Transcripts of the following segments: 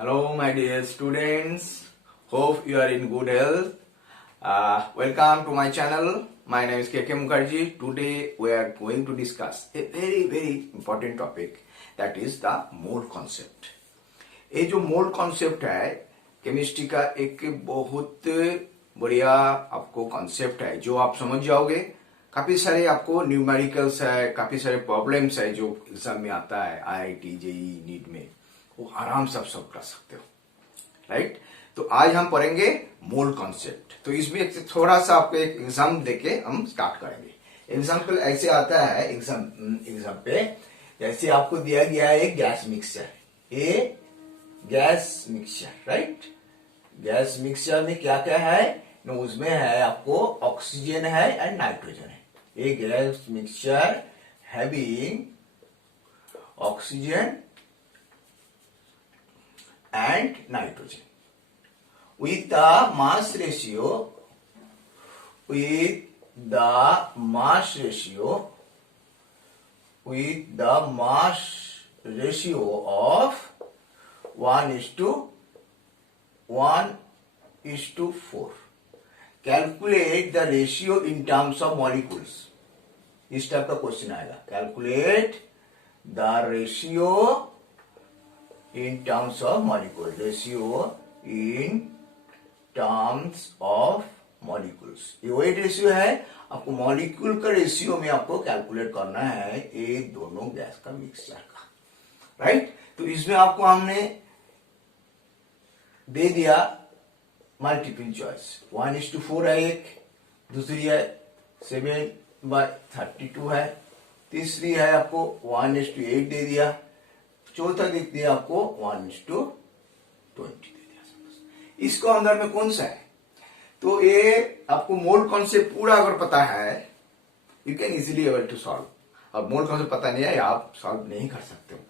Hello, my dear students. Hope you are in good health. Welcome to my channel. My name is KK Mukherjee. Today we are going to discuss a very important topic, that is the mole concept. ये जो mole concept है chemistry का एक बहुत बढ़िया आपको concept है जो आप समझ जाओगे। काफी सारे आपको न्यूमेरिकल्स है, काफी सारे प्रॉब्लम्स है जो एग्जाम में आता है आईआईटी जेईई नीट में, वो आराम से आप सॉल्व कर सकते हो, राइट। तो आज हम पढ़ेंगे मोल कॉन्सेप्ट। तो इसमें थोड़ा सा आपको एक एग्जाम देके हम स्टार्ट करेंगे। एग्जाम्पल ऐसे आता है एग्जाम पे, जैसे आपको दिया गया है एक gas mixture, a gas mixture, right. Gas mixture में क्या क्या है न, उसमें है आपको ऑक्सीजन है एंड नाइट्रोजन है। A gas mixture having oxygen and nitrogen with the mass ratio of 1:1:4. Calculate the ratio in terms of molecules. इस टाइप का क्वेश्चन आएगा। Calculate the ratio in terms of molecule, ratio in terms of molecules। ये वही ratio है, आपको molecule का ratio में आपको कैलकुलेट करना है ये दोनों गैस का मिक्सचर का, राइट। तो इसमें आपको हमने दे दिया मल्टीपल चॉइस। 1:4 है एक, दूसरी है 7/32 है, तीसरी है आपको 1:8 दे दिया, चौथा देख दिया आपको 1:20 दे दिया। इसको अंदर में कौन सा है, तो ये आपको मोल कॉन्सेप्ट पूरा अगर पता है, you can easily able to solve. अब मोल कॉन्सेप्ट पता नहीं है, आप सॉल्व नहीं कर सकते हो।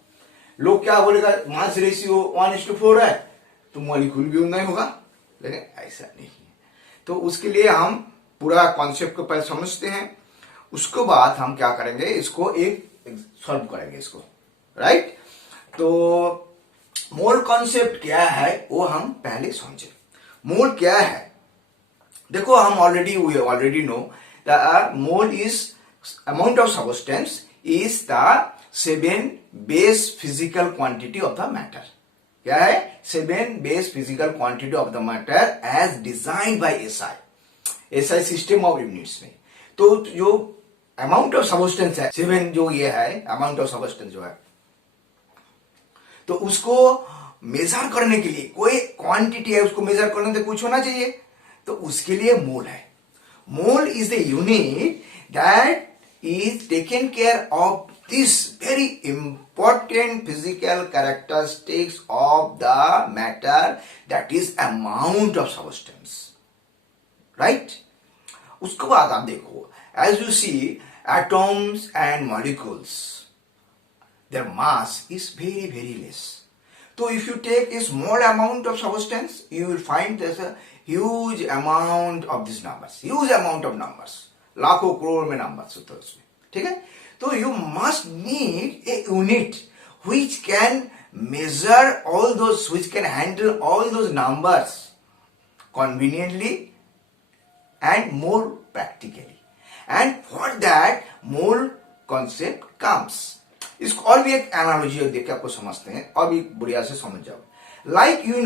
लोग क्या बोलेगा, मास रेशियो 1:4 है तो मॉलिक्यूल भी उतना ही होगा, लेकिन ऐसा नहीं है। तो उसके लिए हम पूरा कॉन्सेप्ट को पहले समझते हैं, उसके बाद हम क्या करेंगे, इसको एक सॉल्व करेंगे इसको, राइट। तो मोल कॉन्सेप्ट क्या है वो हम पहले समझे। मोल क्या है, देखो हम already know the mole is amount of substance is the 7 base physical quantity of the matter. क्या है, 7 base physical quantity of the matter as design by SI system of units में। तो जो अमाउंट ऑफ सब्सटेंस है 7, जो ये है amount of substance जो है, तो उसको मेजर करने के लिए कोई क्वांटिटी है, उसको मेजर करने के कुछ होना चाहिए, तो उसके लिए मोल है। Mole is the unit that is taken care of this very important physical characteristics of the matter, that is amount of substance, right. उसके बाद आप देखो, as you see atoms and molecules, their mass is very less. So if you take a small amount of substance, you will find there's a huge amount of these numbers, huge amount of numbers, लाखों करोड़ में numbers होते हैं उसमें, ठीक है। तो you must need a unit which can measure all those, which can handle all those numbers conveniently and more practically, and for that mole concept comes। इसको और भी एक एनालॉजी देख के आपको समझते हैं और भी बढ़िया से समझ जाओ। Like we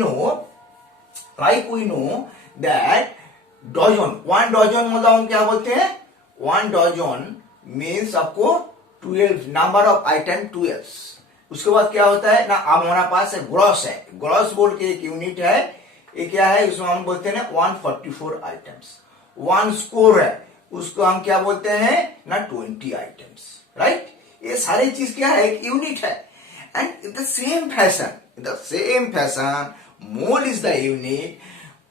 know that dozen, 1 dozen मतलब हम क्या बोलते हैं, 1 डजन मीन्स आपको 12 नंबर ऑफ आइटम 12। उसके बाद क्या होता है ना, अब हमारे पास है ग्रॉस है, ग्रॉस बोल के एक यूनिट है, ये क्या है, इसमें हम बोलते हैं ना 144 आइटम्स। 1 स्कोर है, उसको हम क्या बोलते हैं ना 20 आइटम्स, राइट। ये सारी चीज क्या है, एक यूनिट है। And in the same fashion mole is the unit,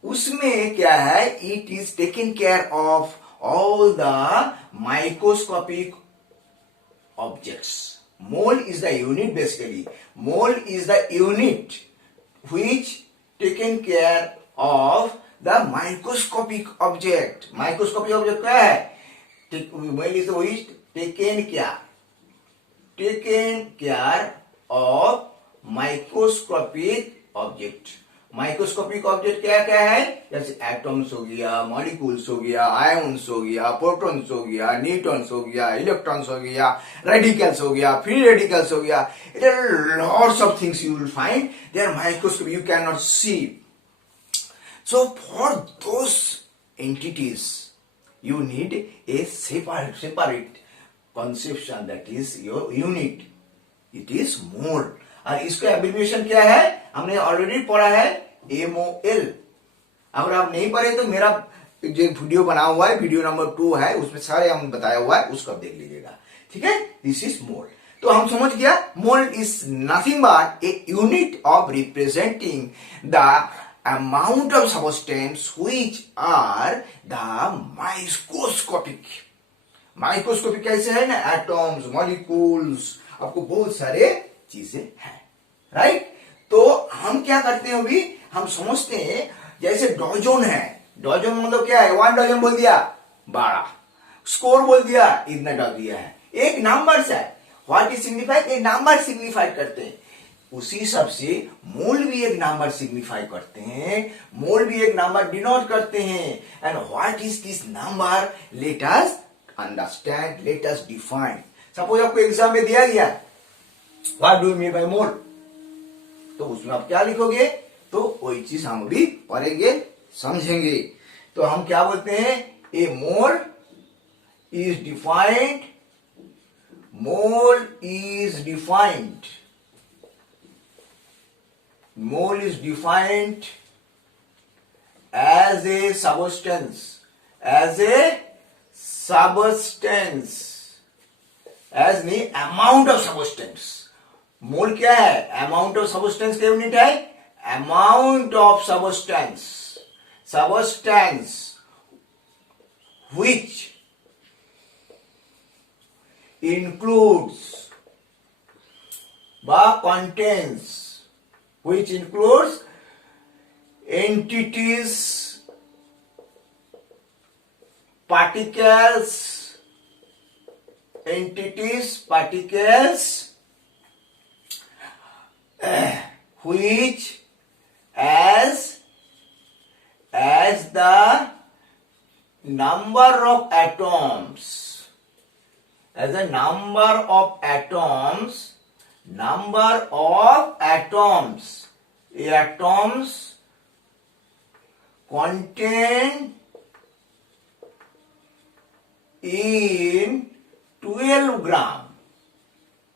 उसमें क्या है, it is taken care of all the microscopic objects. Mole is the unit, basically mole is the unit which taken care of the microscopic object. Microscopic object क्या है, mole is the taken care of microscopic object. Microscopic object क्या क्या है, जैसे atoms हो गया, molecules हो गया, आयन्स हो गया, प्रोटॉन्स हो गया, न्यूट्रॉन्स हो गया, इलेक्ट्रॉन्स हो गया, रेडिकल्स हो गया, फ्री रेडिकल्स हो गया। There are lots of things you will find. They are microscopic, you cannot see. So for those entities, you need a separate conception, that is your unit. It is mole. और इसका abbreviation क्या है, हमने already पढ़ा है, MOL। अगर आप नहीं पढ़े तो मेरा जो वीडियो बना हुआ है, वीडियो नंबर 2 है, उसमें सारे हम बताया हुआ है, उसको देख लीजिएगा। ठीक है, दिस इज मोल। तो हम समझ गया, mole is nothing but a unit of representing the amount of substance which are the microscopic. Microscopic कैसे है ना, एटम्स, मॉलिक्यूल्स, आपको बहुत सारे चीजें हैं, राइट। तो हम क्या करते हैं, अभी हम समझते हैं, जैसे डजन है, डजन मतलब क्या है, 1 डजन बोल दिया 12, स्कोर बोल दिया इतना डाल दिया है, एक नंबर से व्हाट इज सिग्निफाइड, एक नंबर सिग्निफाई करते हैं। उसी हिसाब से मोल भी एक नंबर सिग्निफाई करते हैं, मोल भी एक नंबर डिनोट करते हैं। And what is this number, let us understand, let us define. Suppose आपको एग्जाम में दिया गया, what do you mean by mole, तो उसमें आप क्या लिखोगे, तो वही चीज हम भी पढ़ेंगे, समझेंगे। तो हम क्या बोलते हैं, a mole is defined, mole is defined, mole is defined as a substance, as a substance, as any amount of substance. Mole क्या है, अमाउंट ऑफ सबस्टेंस का यूनिट है, amount of substance, substance which includes or contains, which includes entities, particles, which as the number of atoms, as the number of atoms contain in 12 gram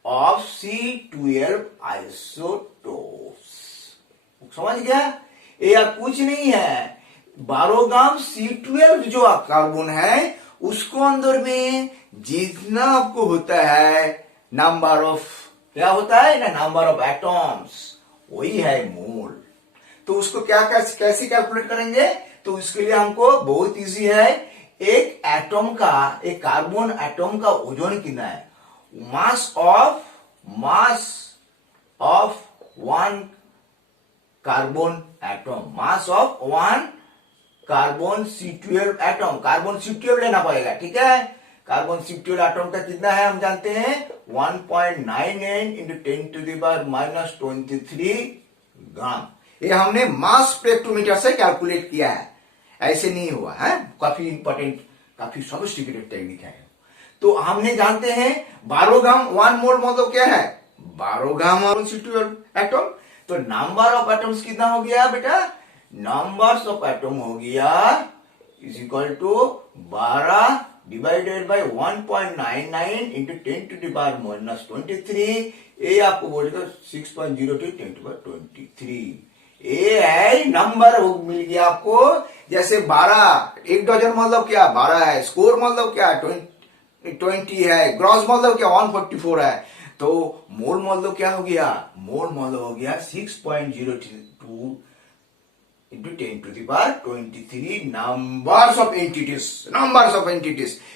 of C12 isotopes। समझ गया, ये कुछ नहीं है, 12 gram C12 जो carbon है, उसको अंदर में जितना आपको होता है नंबर ऑफ, क्या होता है ना, नंबर ऑफ एटॉम्स, वही है मोल। तो उसको क्या कैसे कैलकुलेट करेंगे, तो इसके लिए हमको बहुत इजी है, एक एटम का, एक कार्बन एटम का ओजन कितना है, mass of 1 carbon atom, mass of 1 carbon C12 atom, carbon C12 लेना पड़ेगा। ठीक है, कार्बन C12 एटम का कितना है हम जानते हैं, 1.99 इंटू 10⁻23 ग्राम। ये हमने मास स्पेक्ट्रोमीटर से कैलकुलेट किया है, ऐसे नहीं हुआ है, काफी इंपॉर्टेंट, काफी सोफिस्टिकेटेड टेक्निक है। तो हमने जानते हैं 12 ग्राम 1 मोल मतलब क्या है, 12 ग्राम C12 एटम। तो नंबर ऑफ एटम्स कितना हो गया बेटा, नंबर्स ऑफ एटम हो गया is equal to 12 divided by 1.99 into 10⁻23, ये आपको बोलेगा 6.02 10⁻23। ये है नंबर मिल गया आपको। जैसे 12, एक डजन मतलब क्या 12 है, स्कोर मतलब क्या 20 है, ग्रॉस मतलब क्या 144 है। तो मोल मतलब क्या हो गया, मोल मतलब हो गया 6.02 into 10⁻23 numbers of entities.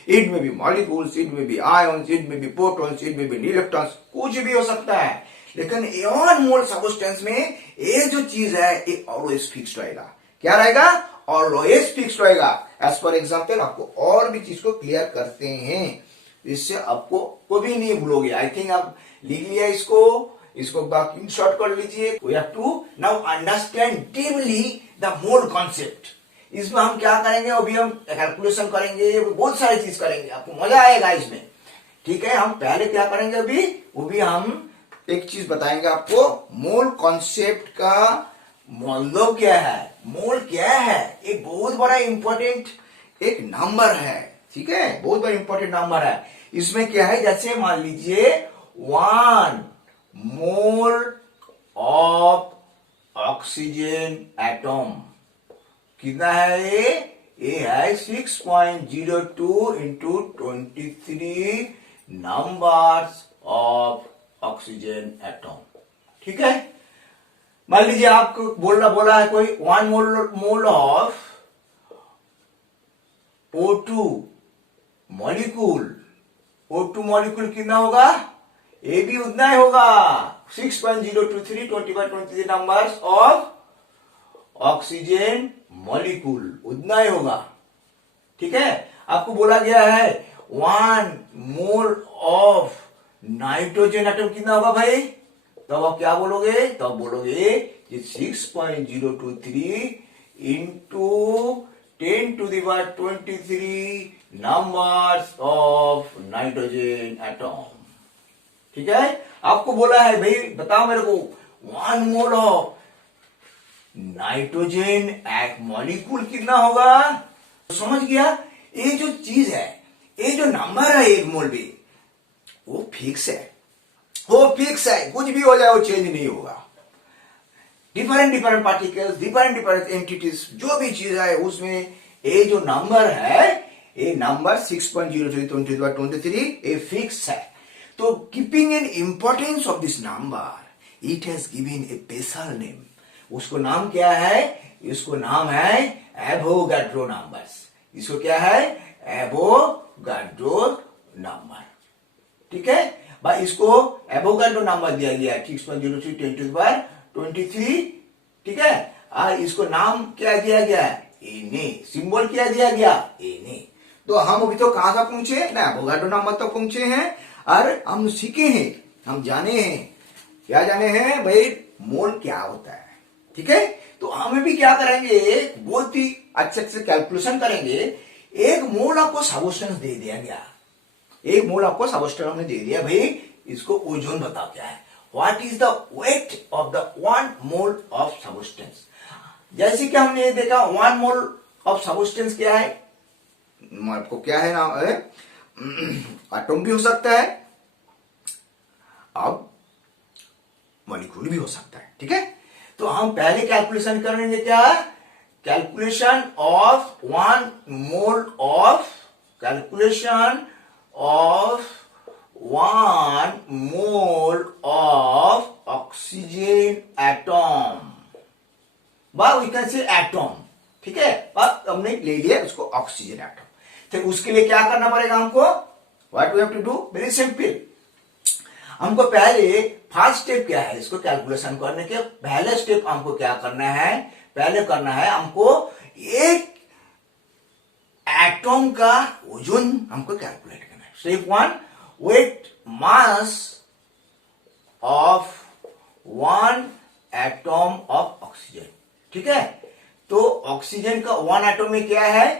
It may be molecules, it may be ions, it may be protons, it may be electrons, कुछ भी हो सकता है। लेकिन एन मोल सबस्टेंस में ये जो चीज है ये ऑलवेज फिक्स्ड रहेगा। क्या रहेगा, ऑलवेज फिक्स्ड रहेगा। एज फॉर एग्जाम्पल आपको और भी चीज को क्लियर करते हैं, इससे आपको कभी नहीं भूलोगे। आई थिंक आप लिख लिया इसको, इसको बाकी शॉर्ट कर लीजिए। We have to now understand deeply the mole concept. इसमें हम क्या करेंगे, अभी हम कैलकुलेशन करेंगे, बहुत सारी चीज करेंगे, आपको मजा आएगा इसमें। ठीक है, हम पहले क्या करेंगे अभी, वो भी हम एक चीज बताएंगे आपको, मोल कॉन्सेप्ट का मतलब क्या है। मोल क्या है, एक बहुत बड़ा इंपॉर्टेंट एक नंबर है। ठीक है, बहुत बड़ा इंपॉर्टेंट नंबर है। इसमें क्या है, जैसे मान लीजिए 1 मोल ऑफ ऑक्सीजन एटम कितना है, ये है 6.02 into 23 numbers of oxygen atom. ठीक है, मान लीजिए आपको बोला है कोई 1 mole of O2 molecule, O2 molecule कितना होगा, ये भी उतना ही होगा 6.023 20/23 नंबर्स ऑफ ऑक्सीजन मॉलिक्यूल, उतना ही होगा। ठीक है, आपको बोला गया है 1 मोल ऑफ नाइट्रोजन एटम कितना होगा भाई, तब आप क्या बोलोगे, तब बोलोगे कि 6.023 into 10⁻23 numbers of nitrogen atom. ठीक है, आपको बोला है भाई बताओ मेरे को 1 मोल ऑफ नाइट्रोजन एक मॉलिक्यूल कितना होगा। तो समझ गया, ये जो चीज है, ये जो नंबर है 1 मोल भी, वो फिक्स है, वो फिक्स है, कुछ भी हो जाए वो चेंज नहीं होगा। डिफरेंट पार्टिकल्स, डिफरेंट एंटिटीज, जो भी चीज है उसमें ये जो नंबर है, ये नंबर 6.023 ये फिक्स है। तो keeping an importance of this number, it has given A special name. उसको नाम क्या है, इसको नाम है एवोगाड्रो नंबर्स। इसको क्या है, एवोगाड्रो नंबर। ठीक है भाई, इसको एवोगाड्रो नंबर दिया गया है 6.03 10⁻23। ठीक है, और इसको नाम क्या दिया गया है, एने, सिंबल क्या दिया गया, एने। तो हम अभी तो कहां तक पहुंचे ना, एवोगाड्रो नंबर तक पहुंचे हैं, और हम सीखे हैं, हम जाने हैं, क्या जाने हैं भाई, मोल क्या होता है। ठीक है, तो हमें भी क्या करेंगे, बहुत ही अच्छे से कैलकुलेशन करेंगे। एक मोल आपको सबस्टेंस दे दिया गया, एक मोल आपको सबस्टेंस हमने दे दिया, भाई इसको ओजोन बताओ क्या है, what is the weight of the 1 mole of substance. जैसे कि हमने ये देखा 1 मोल ऑफ सबस्टेंस क्या है, आपको क्या है ना, एटम भी हो सकता है, अब मॉलिक्यूल भी हो सकता है। ठीक है, तो हम पहले कैलकुलेशन करेंगे, क्या, calculation of 1 mole of, calculation of 1 mole of oxygen atom, बा वी कैन से एटम। ठीक है, बस हमने ले लिया उसको ऑक्सीजन एटम। तो उसके लिए क्या करना पड़ेगा हमको, what we have to do, very simple. हमको पहले फर्स्ट स्टेप क्या है, इसको कैलकुलेशन करने के पहले स्टेप हमको क्या करना है, पहले करना है हमको एक एटम का ओजोन हमको कैलकुलेट करना है। Step 1, weight mass of 1 atom of oxygen. ठीक है, तो ऑक्सीजन का 1 एटम में क्या है,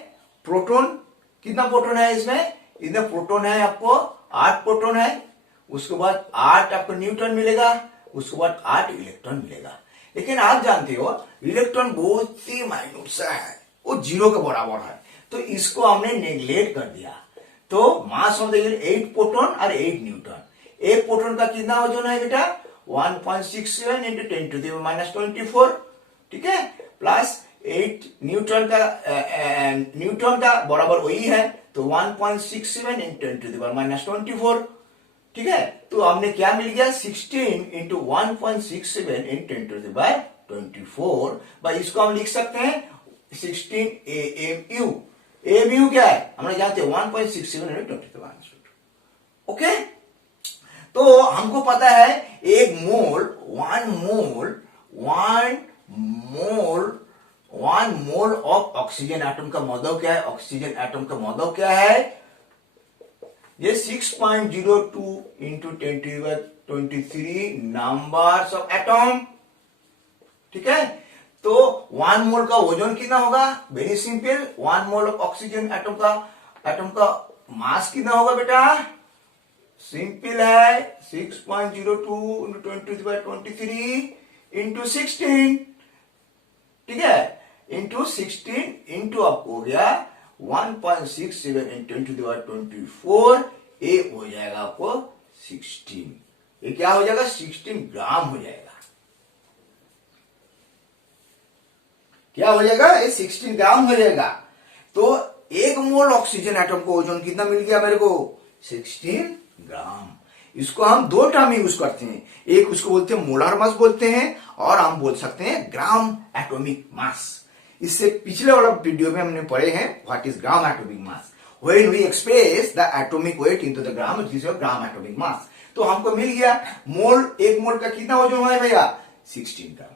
प्रोटॉन, कितना प्रोटॉन है इसमें, इधर प्रोटॉन है आपको 8 प्रोटॉन है, उसके बाद 8 आपको न्यूट्रॉन मिलेगा, उसके बाद 8 इलेक्ट्रॉन मिलेगा। लेकिन आप जानते हो इलेक्ट्रॉन बहुत ही माइन्यूट सा है, वो 0 के बराबर है, तो इसको हमने नेग्लेक्ट कर दिया। तो मास ऑफ द 8 प्रोटॉन और 8 न्यूट्रॉन। एक प्रोटॉन का कितना वजन है बेटा, 1.67 इंटू 10⁻24। ठीक है, प्लस 8 न्यूट्रॉन का बराबर वही है, तो 1.67 इंटू 10⁻24। ठीक है, तो हमने क्या मिल गया, 16 इंटू 1.67 इंटू 10⁻24। भाई इसको हम लिख सकते हैं 16 AMU। AMU क्या है, हमने जानते हैं 1.67 इंटू 10⁻24। ओके, तो हमको पता है एक मोल 1 मोल ऑफ ऑक्सीजन एटम का मॉडल क्या है, ऑक्सीजन एटम का मॉडल क्या है, ये 6.02 इंटू 10⁻23 23 नंबर्स ऑफ एटम। ठीक है, तो 1 मोल का ओजोन कितना होगा? Very simple, 1 mole of oxygen atom का मास कितना होगा बेटा? सिंपल है, 6.02 into 10⁻23 into 16। ठीक है, इंटू 16 इंटू आपको हो गया 1.67 into 10⁻24, ये हो जाएगा आपको 16। ये क्या हो जाएगा? 16 ग्राम हो जाएगा। क्या हो जाएगा? ये 16 ग्राम हो जाएगा। तो 1 मोल ऑक्सीजन एटम को ओजोन कितना मिल गया मेरे को? 16 ग्राम। इसको हम दो टर्म यूज करते हैं, एक उसको बोलते हैं मोलार मास बोलते हैं, और हम बोल सकते हैं ग्राम एटॉमिक मास। इससे पिछले वाला वीडियो में हमने पढ़े हैं what is gram atomic mass. When we express the atomic weight into the gram, this is gram atomic mass. तो हमको मिल गया मोल, 1 मोल का कितना ओजन है भैया? 16 ग्राम।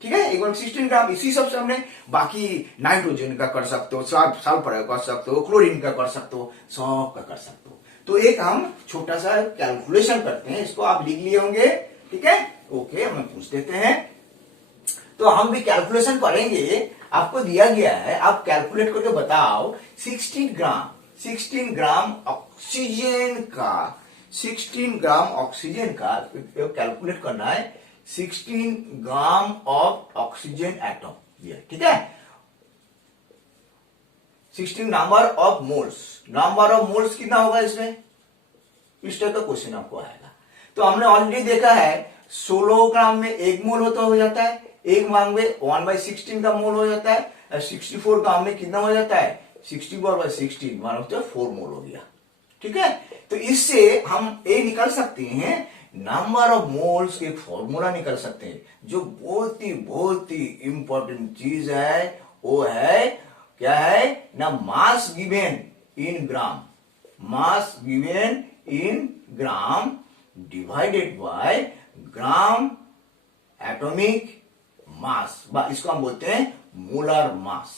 ठीक है, 1 मोल 16 ग्राम। इसी सबसे हमने बाकी नाइट्रोजन का कर सकते हो, सल्फर का कर सकते हो, क्लोरीन का कर सकते हो, सब का कर सकते हो। तो एक हम छोटा सा कैलकुलेशन करते हैं, इसको आप लिख लिए होंगे। ठीक है, ओके, हम पूछ देते हैं। तो हम भी कैलकुलेशन करेंगे, आपको दिया गया है, आप कैलकुलेट करके बताओ 16 ग्राम ऑक्सीजन का, 16 ग्राम ऑक्सीजन का कैलकुलेट करना है। 16 ग्राम ऑफ ऑक्सीजन एटम, ठीक है। 16 number of moles, number of moles कितना होगा इसमें? इस टाइप का क्वेश्चन आपको आएगा। तो हमने ऑलरेडी देखा है 16 ग्राम में 1 मोल होता हो जाता है, एक मांग में 1/16 का मोल हो जाता है, 64 ग्राम में कितना हो जाता है? 64/16 मान लो 4 मोल हो गया। ठीक है, तो इससे हम ये निकाल सकते हैं, नंबर ऑफ मोल्स के फॉर्मूला निकल सकते हैं। जो बहुत ही इंपॉर्टेंट चीज है वो है, क्या है ना, mass given in gram, mass given in gram divided by gram atomic मास, इसको हम बोलते हैं मोलर मास।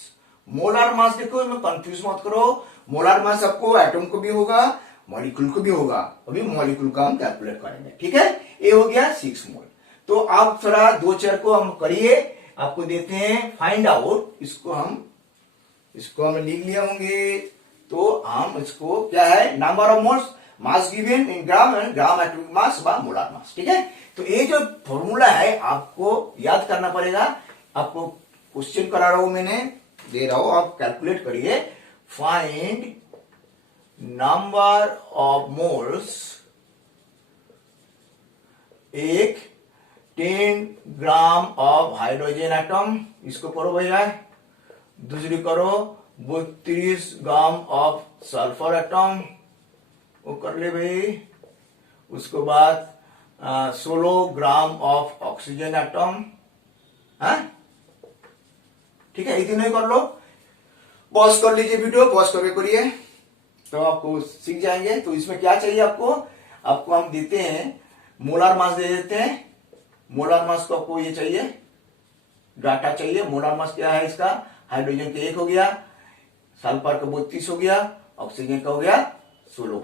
मोलर मास देखो, इसमें कंफ्यूज मत करो, मोलर मास आपको एटम को भी होगा, मॉलिक्यूल को भी होगा। अभी मॉलिक्यूल का हम कैलकुलेट करेंगे। ठीक है, ये हो गया 6 मोल। तो आप थोड़ा 2 चर को हम करिए, आपको देते हैं फाइंड आउट। इसको हम लिख लिया होंगे। तो हम इसको क्या है, number of moles, mass given in gram and gram atomic मास बा मोलर मास। ठीक है, तो ये जो फॉर्मूला है आपको याद करना पड़ेगा। आपको क्वेश्चन करा रहा हूं, मैंने दे रहा हूं, आप कैलकुलेट करिए। फाइंड नंबर ऑफ मोल्स, एक 10 ग्राम ऑफ हाइड्रोजन एटम, इसको करो भैया। दूसरी करो 32 ग्राम ऑफ सल्फर एटम, वो कर ले भाई। उसके बाद 16 ग्राम ऑफ ऑक्सीजन एटम। ठीक है, इतने कर लो। पॉज कर लीजिए वीडियो, पॉज करके करिए तो आपको सीख जाएंगे। तो इसमें क्या चाहिए आपको हम देते हैं मोलार मास दे देते हैं। मोलार मास को आपको ये चाहिए, डाटा चाहिए। मोलार मास क्या है इसका? हाइड्रोजन का 1 हो गया, सल्फर का 32 हो गया, ऑक्सीजन का हो गया 16।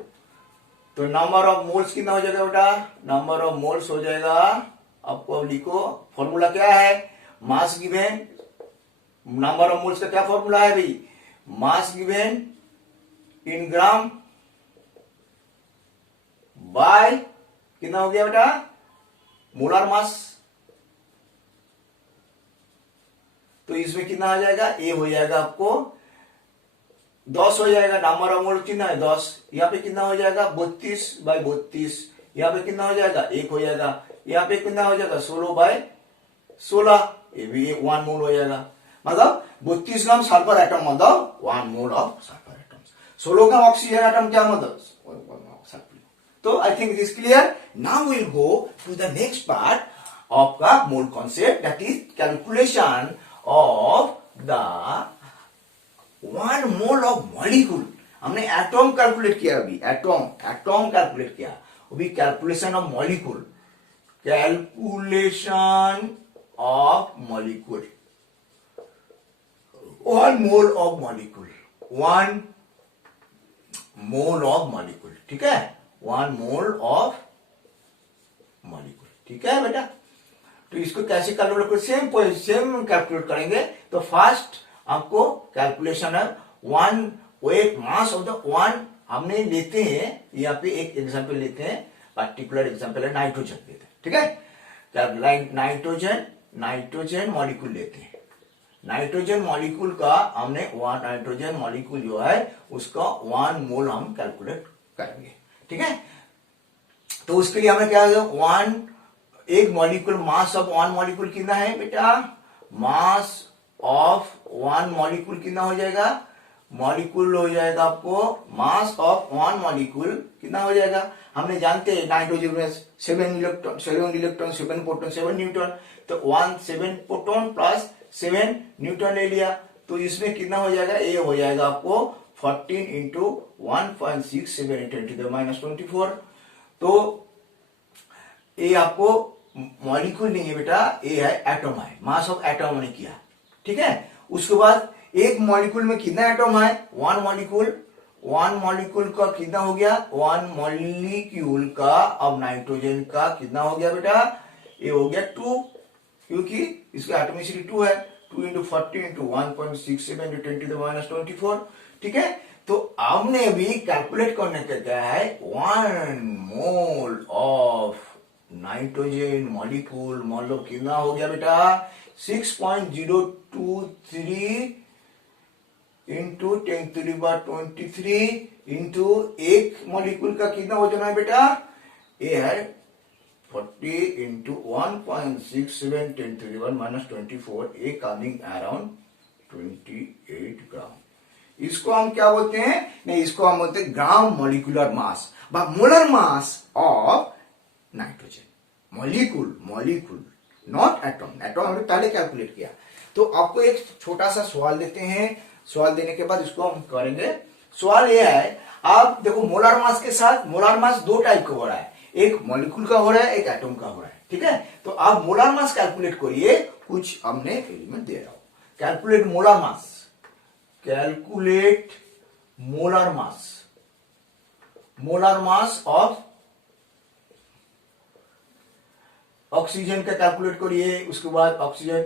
तो नंबर ऑफ मोल्स कितना हो जाएगा बेटा? नंबर ऑफ मोल्स हो जाएगा, आपको अब लिखो, फॉर्मूला क्या है, mass given, number of moles का क्या फॉर्मूला है भाई? Mass given in gram bye कितना हो गया बेटा? Molar mass. तो इसमें कितना आ जाएगा? ए हो जाएगा आपको 10 हो जाएगा। नंबर ऑफ मोल कितना है? 10। यहाँ पे कितना हो जाएगा? 32/32। यहाँ पे कितना हो जाएगा? 1 हो जाएगा। यहाँ पे कितना हो जाएगा? 16/16। ये भी 1 मोल हो जाएगा। मतलब 32 ग्राम सल्फर एटम मतलब 1 mole of sulphur atom. 16 gram oxygen atom क्या मतलब? तो I think it is clear. Now will go to the next part of the mole concept, that is calculation of the 1 mole of molecule. हमने atom calculate किया, अभी atom calculate किया, अभी calculation of molecule, calculation of molecule. 1 mole of molecule, 1 mole of molecule. ठीक है, 1 mole of molecule. ठीक है बेटा, तो इसको कैसे कैलकुलेट करें, सेम कैलकुलेट करेंगे। तो फर्स्ट आपको कैलकुलेशन है one weight mass of the one, हमने लेते हैं यहाँ पे एक एग्जांपल लेते हैं, पर्टिकुलर एग्जांपल है नाइट्रोजन लेते हैं। ठीक है, नाइट्रोजन मॉलिक्यूल लेते हैं। नाइट्रोजन मॉलिक्यूल का हमने वन नाइट्रोजन मॉलिक्यूल जो है उसका 1 मोल हम कैलकुलेट करेंगे। ठीक है, तो उसके लिए हमें क्या वन एक molecule mass of one molecule कितना है बेटा, मास ऑफ वन मॉलिक्यूल कितना हो जाएगा, मॉलिक्यूल हो जाएगा आपको मास ऑफ वन मॉलिक्यूल कितना हो जाएगा, हमने जानते हैं नाइट्रोजन में 7 इलेक्ट्रॉन 7 प्रोटॉन 7 न्यूट्रॉन, तो 7 प्रोटॉन प्लस 7 न्यूट्रॉन ले लिया, तो इसमें कितना हो जाएगा, ये हो जाएगा आपको 14 इंटू 1.67 into -24। तो ये आपको मॉलिक्यूल नहीं है बेटा, ये है एटम है, मास ऑफ एटम हमने किया। ठीक है, उसके बाद एक मॉलिक्यूल में कितना एटम है, वन मॉलिक्यूल का कितना हो गया, वन मॉलिक्यूल का अब नाइट्रोजन का कितना हो गया बेटा, ये हो गया 2, क्योंकि इसका एटॉमिसिटी 2 है, 2 into 40 into 1.67 into 10 to the -24। ठीक है, तो हमने अभी कैलकुलेट करने का क्या है, 1 मोल ऑफ नाइट्रोजन मॉलिक्यूल, मतलब कितना हो गया बेटा 6.023 इंटू 10⁻23 इंटू एक मॉलिक्यूल का कितना वजन है बेटा, ये है 40 इंटू 1.67 10⁻⁻24, ए कमिंग अराउंड 28 ग्राम। इसको हम क्या बोलते हैं, नहीं इसको हम बोलते हैं ग्राम मॉलिक्यूलर मास बा molar mass of nitrogen molecule not atom. Atom हमने पहले कैलकुलेट किया। तो आपको एक छोटा सा सवाल देते हैं, सवाल देने के बाद इसको हम करेंगे। सवाल यह है, आप देखो मोलर मास के साथ, मोलर मास 2 टाइप का हो रहा है, एक मॉलिक्यूल का हो रहा है, एक एटम का हो रहा है। ठीक है, तो आप मोलर मास कैलकुलेट करिए, कुछ हमने एलिमेंट दे रहा हूं, calculate molar mass, calculate molar mass of oxygen का कैलकुलेट करिए, उसके बाद ऑक्सीजन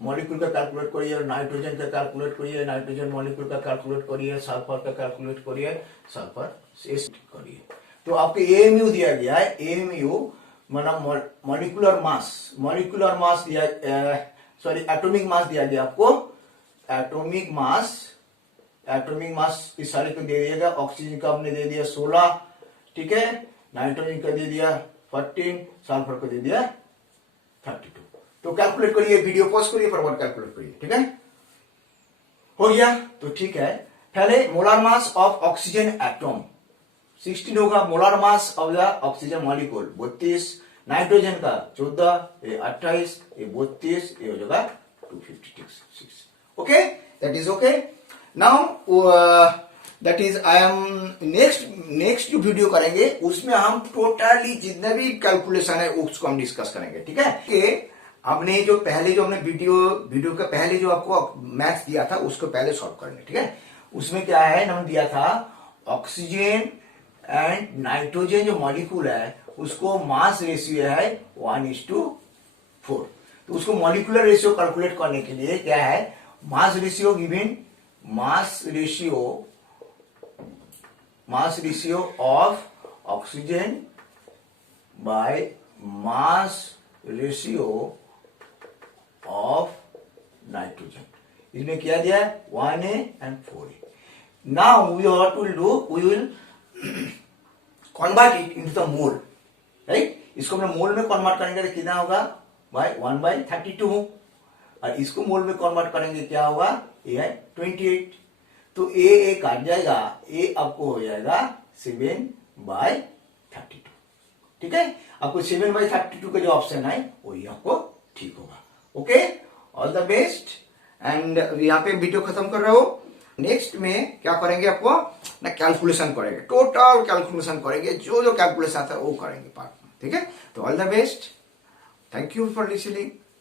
मॉलिक्यूल का कैलकुलेट करिए, नाइट्रोजन का कैलकुलेट करिए, नाइट्रोजन मॉलिक्यूल का कैलकुलेट करिए, सल्फर का कैलकुलेट करिए, सल्फर करिए। तो आपको एएमयू दिया गया है, एएमयू मतलब मॉलिक्यूलर मास दिया, सॉरी एटॉमिक मास दिया गया आपको, एटॉमिक मास इस सारे को दे दिएगा। ऑक्सीजन का हमने दे दिया 16, ठीक है, नाइट्रोजन का दे दिया 14, सल्फर को दे दिया 32। तो कैलकुलेट करिए, वीडियो पॉज करिए, फटाफट कैलकुलेट करिए। ठीक है, हो गया, तो ठीक है। पहले molar mass of oxygen atom 16 होगा, molar mass of the oxygen molecule 32, nitrogen का 14, ये 28, ये 32, ये हो जाएगा 256। Okay, that is okay. Now that is I am next जो वीडियो करेंगे उसमें हम टोटली जितने भी कैलकुलेशन है उसको हम डिस्कस करेंगे। ठीक है, कि हमने जो पहले जो हमने वीडियो का पहले जो आपको मैथ्स दिया था उसको पहले सॉल्व करेंगे। ठीक है, उसमें क्या है, हमने दिया था ऑक्सीजन एंड नाइट्रोजन जो मॉलिक्यूल है उसको मास रेशियो है 1:4। तो उसको मॉलिक्यूलर रेशियो कैलकुलेट करने के लिए क्या है, mass ratio given, mass ratio of oxygen by mass ratio of nitrogen, इसमें क्या दिया है 1A and 4A। Now we what will do, we will convert it into the mole, right. इसको हमने मोल में कन्वर्ट करेंगे तो कितना होगा, बाय 1/32, और इसको मोल में कन्वर्ट करेंगे क्या होगा, ये है 28। तो ए काट जाएगा, ए आपको हो जाएगा 7/32। ठीक है, आपको 7/32 का जो ऑप्शन है वही आपको ठीक होगा। Okay, all the best. And यहाँ पे वीडियो खत्म कर रहे हो। नेक्स्ट में क्या करेंगे, आपको ना कैलकुलेशन करेंगे, टोटल कैलकुलेशन करेंगे, जो कैलकुलेशन आता है वो करेंगे पार्ट में। ठीक है, तो all the best, thank you for listening.